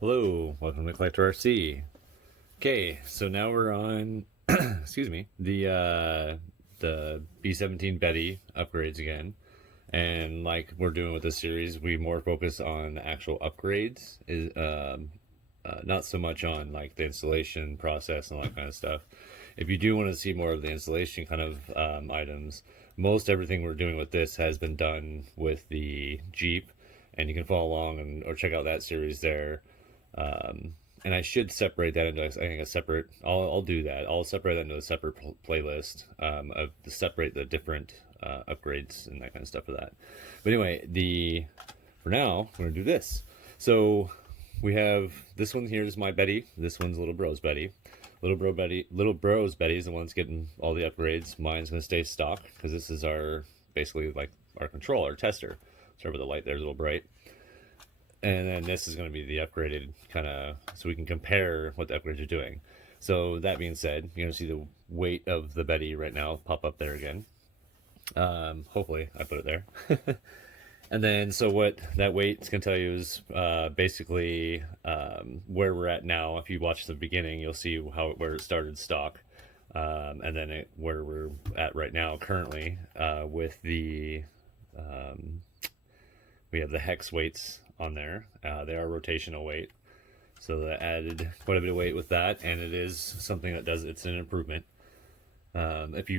Hello, welcome to Collector RC. Okay, so now we're on, excuse me, the B17-BETTY upgrades again. And like we're doing with this series, we more focus on the actual upgrades, not so much on like the installation process and all that kind of stuff. If you do want to see more of the installation kind of items, most everything we're doing with this has been done with the Jeep, and you can follow along or check out that series there. And I should separate that into, I think, a separate. I'll do that. I'll separate that into a separate playlist of to separate the different upgrades and that kind of stuff for that. But anyway, for now we're gonna do this. So we have this one here is my Betty. This one's Little Bro's Betty. Little Bro's Betty is the one that's getting all the upgrades. Mine's gonna stay stock because this is our basically like our control, our tester. Sorry about the light there, a little bright. And then this is going to be the upgraded kind of, so we can compare what the upgrades are doing. So that being said, you're going to see the weight of the Betty right now pop up there again. Hopefully I put it there. And then, so what that weight is going to tell you is basically where we're at now. If you watch the beginning, you'll see where it started stock. And then where we're at right now currently with the, we have the hex weights on there. They are rotational weight, so that added quite a bit of weight with that, and it is something that it's an improvement. If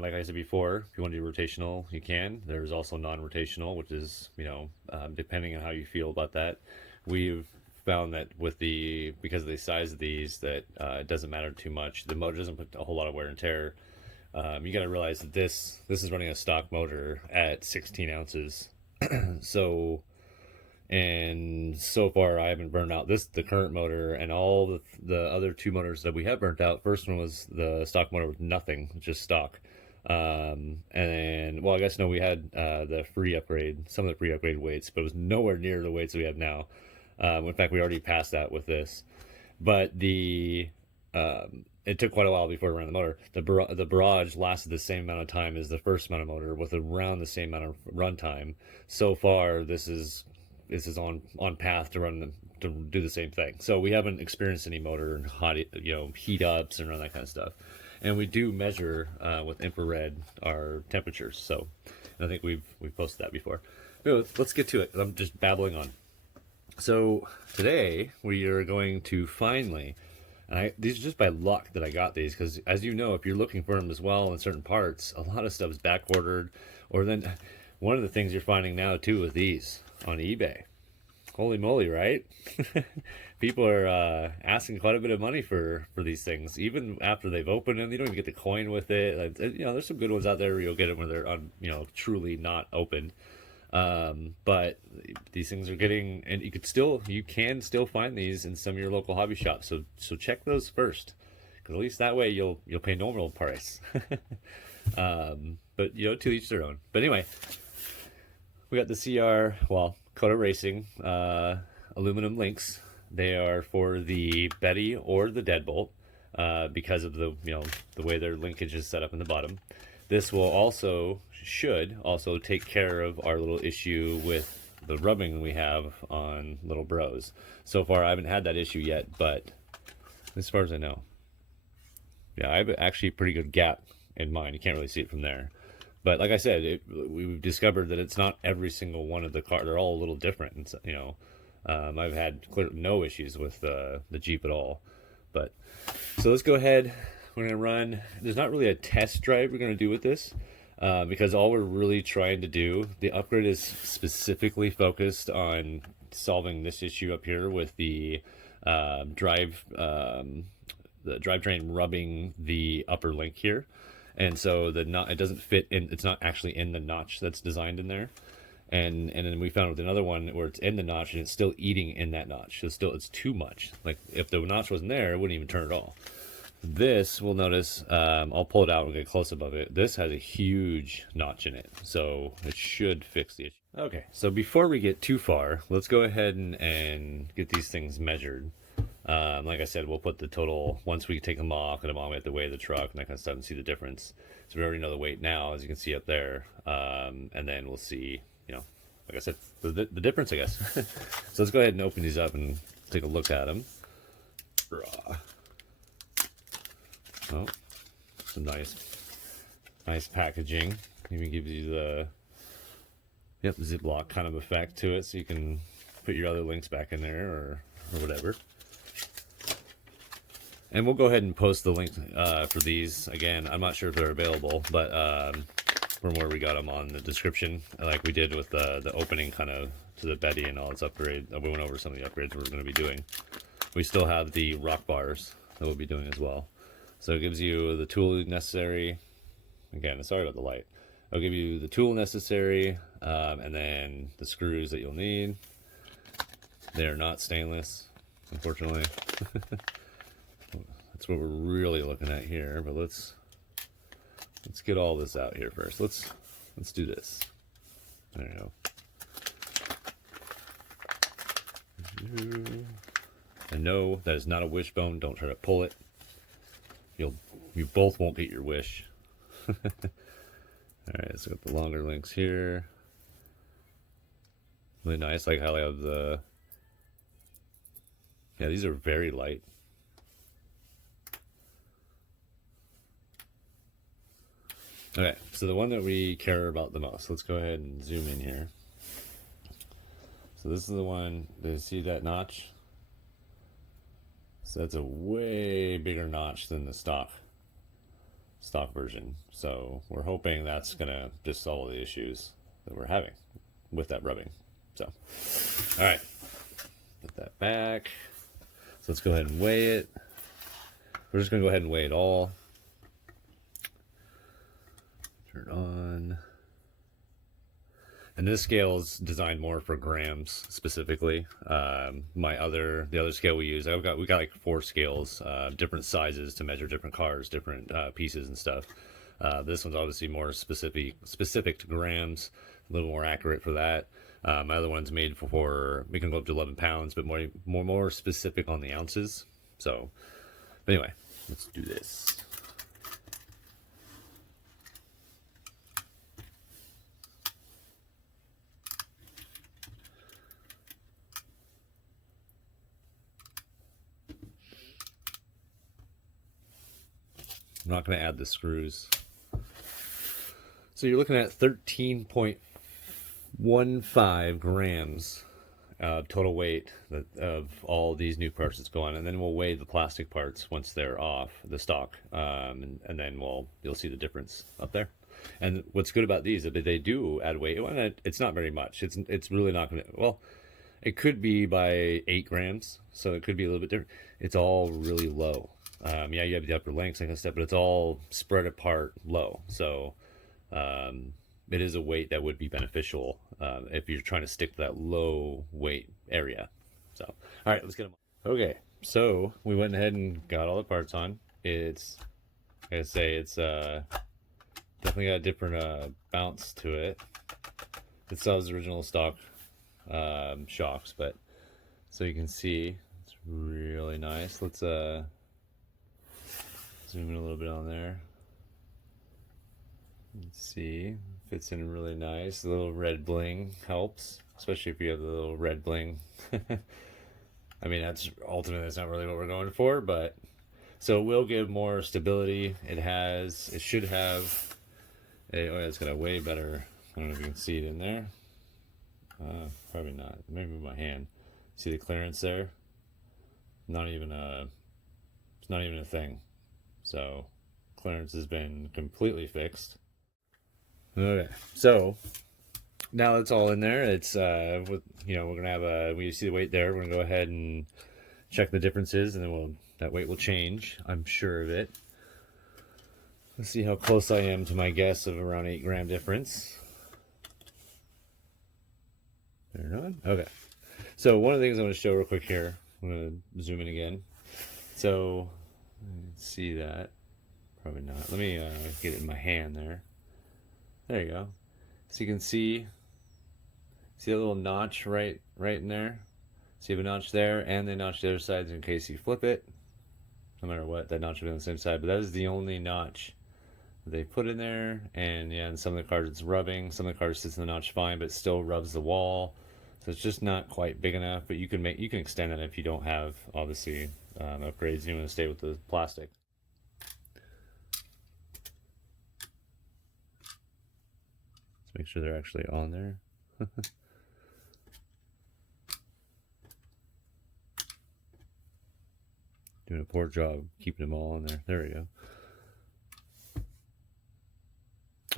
like I said before, if you want to do rotational, you can. There's also non-rotational, which is depending on how you feel about that. We've found that because of the size of these, that it doesn't matter too much. The motor doesn't put a whole lot of wear and tear. You got to realize that this is running a stock motor at 16 ounces. So far I haven't burned out the current motor, and all the other two motors that we have burnt out. First one was the stock motor with nothing, just stock. And then, well, I guess no, we had the free upgrade, some of the free upgrade weights, but it was nowhere near the weights we have now. In fact, we already passed that with this. But it took quite a while before we ran the motor. The barrage lasted the same amount of time as the first motor motor, with around the same amount of runtime. So far, this is on path to do the same thing. So we haven't experienced any motor and heat ups and all that kind of stuff. And we do measure with infrared our temperatures. So I think we've posted that before. Anyway, let's get to it. I'm just babbling on. So today we are going to finally, these are just by luck that I got these, because as you know, if you're looking for them as well in certain parts, a lot of stuff is back ordered. Or then one of the things you're finding now too with these on eBay. Holy moly, right? People are asking quite a bit of money for these things, even after they've opened them. You don't even get the coin with it. There's some good ones out there where you'll get them where they're truly not opened. But these things are getting, and you can still find these in some of your local hobby shops. So check those first, because at least that way you'll pay normal price. But to each their own. But anyway, we got the Koda Racing aluminum links. They are for the Betty or the Deadbolt because of the way their linkage is set up in the bottom. This should also take care of our little issue with the rubbing we have on Little Bros. So far, I haven't had that issue yet, but as far as I know, yeah, I have actually a pretty good gap in mine. You can't really see it from there. But like I said, we've discovered that it's not every single one of the cars. They're all a little different. And I've had no issues with the Jeep at all. But so let's go ahead. We're going to run. There's not really a test drive we're going to do with this because all we're really trying to do, the upgrade is specifically focused on solving this issue up here with the drivetrain rubbing the upper link here. And so it doesn't fit in. It's not actually in the notch that's designed in there. And then we found with another one where it's in the notch and it's still eating in that notch. So it's too much. Like if the notch wasn't there, it wouldn't even turn at all. This, we'll notice, I'll pull it out and get close above it. This has a huge notch in it, so it should fix the issue. Okay, so before we get too far, let's go ahead and get these things measured. Like I said, we'll put the total, once we take them off, we have to weigh the truck and that kind of stuff and see the difference. So we already know the weight now, as you can see up there. And then we'll see, like I said, the difference, I guess. So let's go ahead and open these up and take a look at them. Oh, some nice packaging. Even gives you the Ziploc kind of effect to it, so you can put your other links back in there or whatever. And we'll go ahead and post the link for these. Again, I'm not sure if they're available, but from where we got them on the description, like we did with the opening kind of to the Betty and all its upgrade. We went over some of the upgrades we're going to be doing. We still have the rock bars that we'll be doing as well. So it gives you the tool necessary. Again, sorry about the light. I'll give you the tool necessary, and then the screws that you'll need. They're not stainless, unfortunately. That's what we're really looking at here. But let's get all this out here first. Let's do this. There you go. And no, that is not a wishbone. Don't try to pull it. You both won't get your wish. Alright, so got the longer links here. Really nice, like how I have the... Yeah, these are very light. Okay, so the one that we care about the most, let's go ahead and zoom in here. So this is the one, do you see that notch? So that's a way bigger notch than the stock version. So we're hoping that's gonna just solve the issues that we're having with that rubbing. So, all right, put that back. So let's go ahead and weigh it. We're just gonna go ahead and weigh it all. Turn it on. And this scale is designed more for grams specifically. The other scale we use, we got like 4 scales, different sizes to measure different cars, different pieces and stuff. This one's obviously more specific to grams, a little more accurate for that. My other one's made for, we can go up to 11 pounds, but more specific on the ounces. So, but anyway, let's do this. I'm not going to add the screws. So you're looking at 13.15 grams of total weight of all these new parts that's going on, and then we'll weigh the plastic parts once they're off the stock, and then you'll see the difference up there. And what's good about these is that they do add weight. It's not very much. It's really not going to. Well, it could be by 8 grams, so it could be a little bit different. It's all really low. Yeah, you have the upper lengths, like I said, but it's all spread apart low. So it is a weight that would be beneficial if you're trying to stick to that low weight area. So, all right, let's get them on. Okay, so we went ahead and got all the parts on. It's, like I say, it's definitely got a different bounce to it. It still has the original stock shocks, but so you can see it's really nice. Let's zoom in a little bit on there. Let's see, fits in really nice. The little red bling helps, especially if you have the little red bling. I mean, that's not really what we're going for, but so it will give more stability. It should have it's got a way better, I don't know if you can see it in there. Probably not. Maybe with my hand. See the clearance there? It's not even a thing. So clearance has been completely fixed. Okay, so now it's all in there. It's we're gonna have when you see the weight there, we're gonna go ahead and check the differences, and then that weight will change. I'm sure of it. Let's see how close I am to my guess of around 8 gram difference. Turn it on. Okay. So one of the things I'm going to show real quick here. I'm going to zoom in again. So let's see that. Probably not. Let me get it in my hand there. There you go. So you can see a little notch right in there. So you have a notch there, and they notch the other sides in case you flip it. No matter what, that notch will be on the same side. But that is the only notch they put in there. And yeah, in some of the cars it's rubbing. Some of the cars sits in the notch fine, but it still rubs the wall. So it's just not quite big enough, but you can extend it if you don't have, obviously, upgrades. You want to stay with the plastic. Let's make sure they're actually on there. Doing a poor job keeping them all on there. There we go.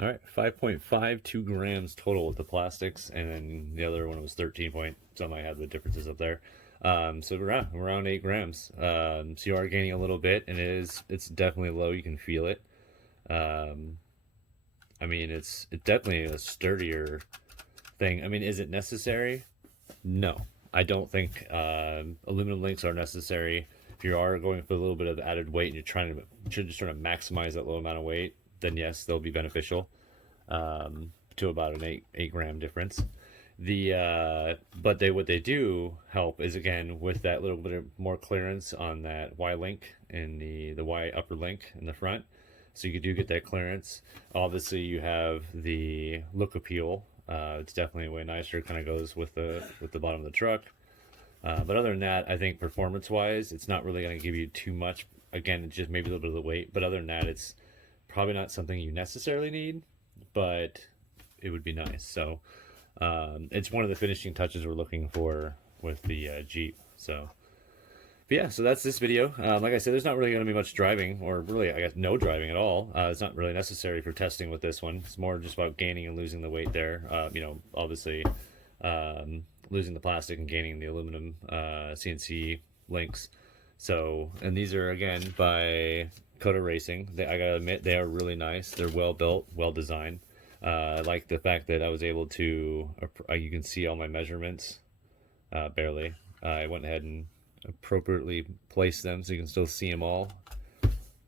All right, 5.52 grams total with the plastics, and then the other one was 13 point. Some I had the differences up there. So we're around 8 grams. So you are gaining a little bit, and it's definitely low. You can feel it. I mean, it's definitely a sturdier thing. I mean, is it necessary? No, I don't think aluminum links are necessary. If you are going for a little bit of added weight and you're just trying to maximize that low amount of weight, then yes, they'll be beneficial to about an 8 gram difference. But what they do help is, again, with that little bit of more clearance on that Y link and the Y upper link in the front. So you do get that clearance. Obviously, you have the look appeal. It's definitely way nicer. It kind of goes with the bottom of the truck. But other than that, I think performance-wise, it's not really going to give you too much. Again, it's just maybe a little bit of the weight. But other than that, it's probably not something you necessarily need, but it would be nice. So it's one of the finishing touches we're looking for with the Jeep. So, but yeah, so that's this video. Like I said, there's not really going to be much driving, or really, I guess, no driving at all. It's not really necessary for testing with this one. It's more just about gaining and losing the weight there. Obviously, losing the plastic and gaining the aluminum CNC links. So, and these are, again, by Koda Racing. I gotta admit, they are really nice. They're well built, well designed. I like the fact that I was able to, you can see all my measurements, barely. I went ahead and appropriately placed them so you can still see them all.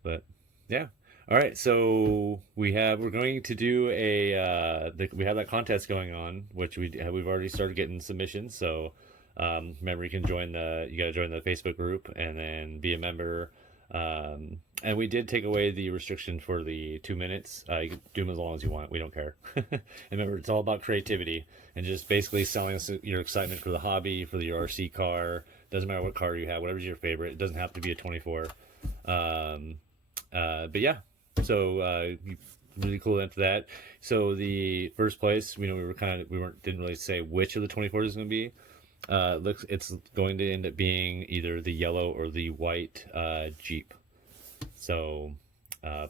But yeah. All right, so we're going to do we have that contest going on, which we've already started getting submissions. So remember, you got to join the Facebook group and then be a member. And we did take away the restriction for the 2 minutes. You can do them as long as you want. We don't care. And remember, it's all about creativity and just basically selling us your excitement for the hobby, for your RC car. Doesn't matter what car you have, whatever's your favorite. It doesn't have to be a 24. But yeah, so really cool into that. So the first place, we didn't really say which of the 24s is going to be. It's going to end up being either the yellow or the white Jeep. So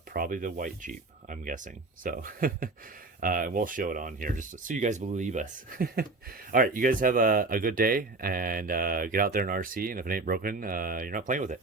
probably the white Jeep, I'm guessing. So we'll show it on here just so you guys believe us. All right, you guys have a good day, and get out there in RC, and if it ain't broken, you're not playing with it.